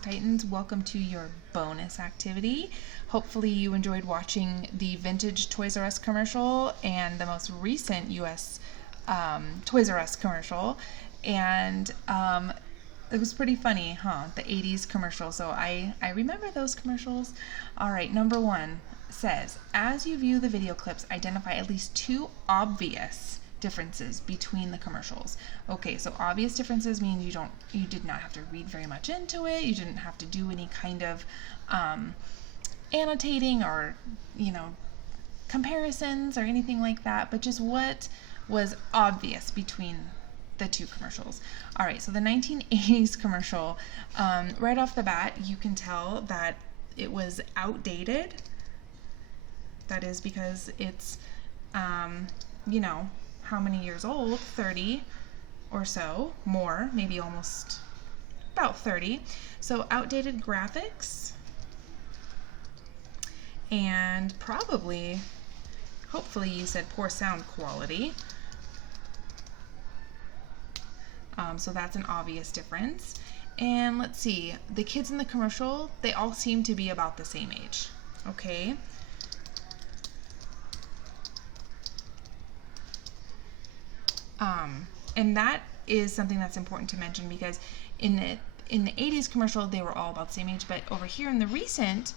Titans, welcome to your bonus activity. Hopefully you enjoyed watching the vintage Toys R Us commercial and the most recent US Toys R Us commercial. And it was pretty funny, huh? The 80s commercial. So I remember those commercials. All right, number 1 says, as you view the video clips, identify at least 2 obvious differences between the commercials. Okay, so obvious differences means you did not have to read very much into it. You didn't have to do any kind of annotating or comparisons or anything like that, but just what was obvious between the 2 commercials. All right, so the 1980s commercial, right off the bat, you can tell that it was outdated. That is because it's how many years old? 30 or so, more, maybe almost about 30. So outdated graphics and probably, hopefully you said poor sound quality. So that's an obvious difference. And let's see, the kids in the commercial, they all seem to be about the same age. Okay. And that is something that's important to mention because in the 80s commercial, they were all about the same age, but over here in the recent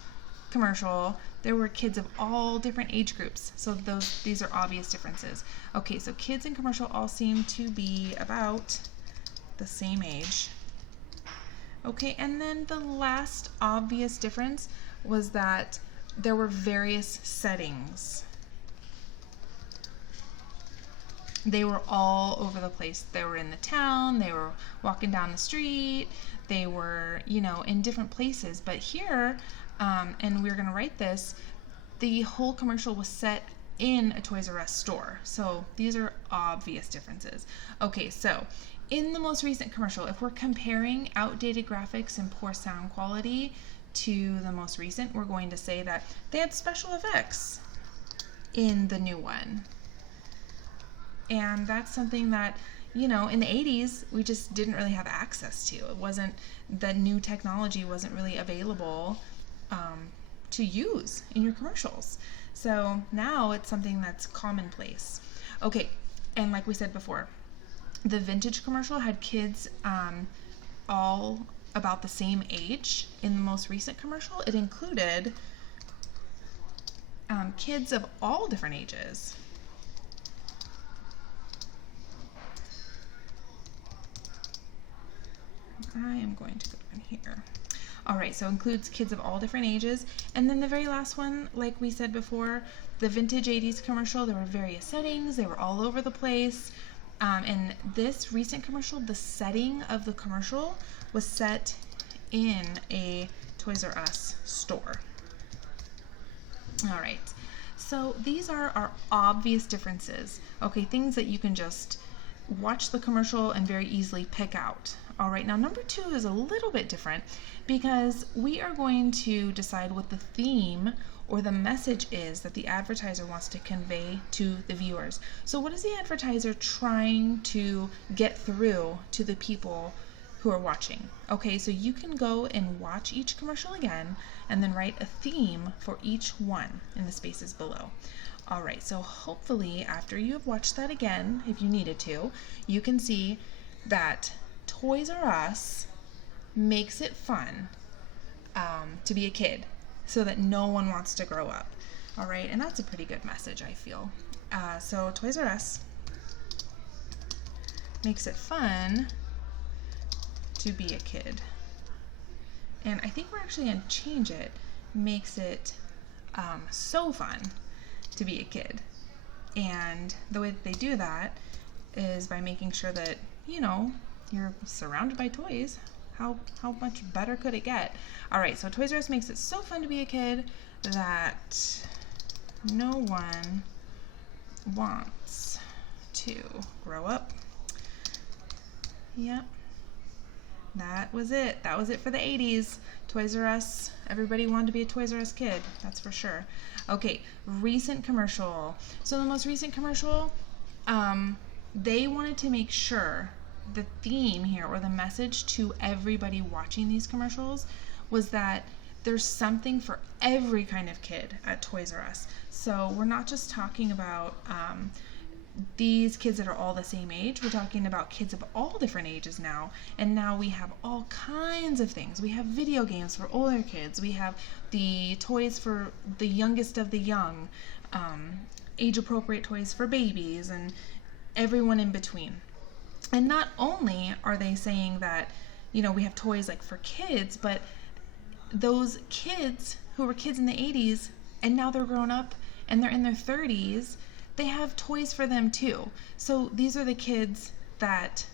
commercial, there were kids of all different age groups. So these are obvious differences. Okay, so kids in commercial all seem to be about the same age. Okay, and then the last obvious difference was that there were various settings. They were all over the place. They were in the town, they were walking down the street, they were, in different places. But here, and we're going to write this, the whole commercial was set in a Toys R Us store. So these are obvious differences. Okay, so in the most recent commercial, if we're comparing outdated graphics and poor sound quality to the most recent, we're going to say that they had special effects in the new one. And that's something that, in the 80s, we just didn't really have access to. It wasn't, the new technology wasn't really available to use in your commercials. So now it's something that's commonplace. Okay, and like we said before, the vintage commercial had kids all about the same age. In the most recent commercial, it included kids of all different ages. I am going to go in here. All right, so includes kids of all different ages. And then the very last one, like we said before, the vintage 80s commercial, there were various settings. They were all over the place. And this recent commercial, the setting of the commercial was set in a Toys R Us store. All right, so these are our obvious differences. Okay, things that you can just watch the commercial and very easily pick out. All right, now number 2 is a little bit different because we are going to decide what the theme or the message is that the advertiser wants to convey to the viewers. So what is the advertiser trying to get through to the people who are watching? Okay, so you can go and watch each commercial again and then write a theme for each one in the spaces below. All right, so hopefully after you have watched that again, if you needed to, you can see that Toys R Us makes it fun to be a kid so that no one wants to grow up. All right, and that's a pretty good message, I feel. So Toys R Us makes it fun to be a kid. And I think we're actually going to change it, makes it so fun to be a kid. And the way that they do that is by making sure that, you're surrounded by toys. How much better could it get? All right, so Toys R Us makes it so fun to be a kid that no one wants to grow up. Yep. That was it. That was it for the 80s. Toys R Us. Everybody wanted to be a Toys R Us kid. That's for sure. Okay, recent commercial. So the most recent commercial, they wanted to make sure the theme here, or the message to everybody watching these commercials, was that there's something for every kind of kid at Toys R Us. So we're not just talking about these kids that are all the same age. We're talking about kids of all different ages now. And now we have all kinds of things. We have video games for older kids. We have the toys for the youngest of the young, age-appropriate toys for babies, and everyone in between. And not only are they saying that, you know, we have toys like for kids, but those kids who were kids in the 80s and now they're grown up and they're in their 30s, they have toys for them too. So these are the kids that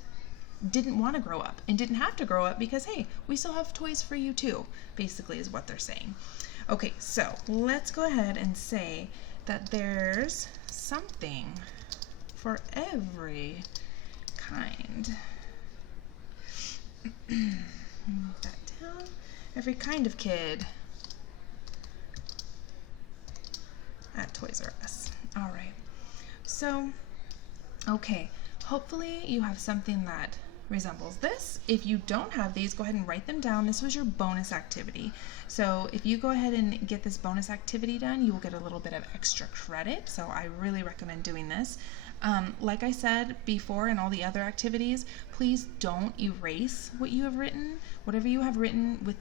didn't want to grow up and didn't have to grow up because, hey, we still have toys for you too, basically is what they're saying. Okay, so let's go ahead and say that there's something for every kind. Move that down. Every kind of kid at Toys R Us. All right. So, okay, hopefully you have something that resembles this. If you don't have these, go ahead and write them down. This was your bonus activity. So if you go ahead and get this bonus activity done, you will get a little bit of extra credit. So I really recommend doing this. Like I said before in all the other activities, please don't erase what you have written. Whatever you have written with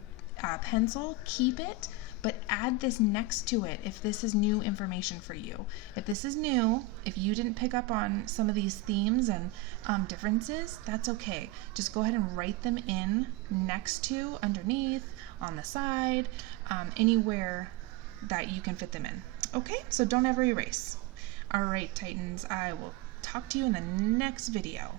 pencil, keep it, but add this next to it if this is new information for you. If this is new, if you didn't pick up on some of these themes and differences, that's okay. Just go ahead and write them in next to, underneath, on the side, anywhere that you can fit them in. Okay, so don't ever erase. All right, Titans, I will talk to you in the next video.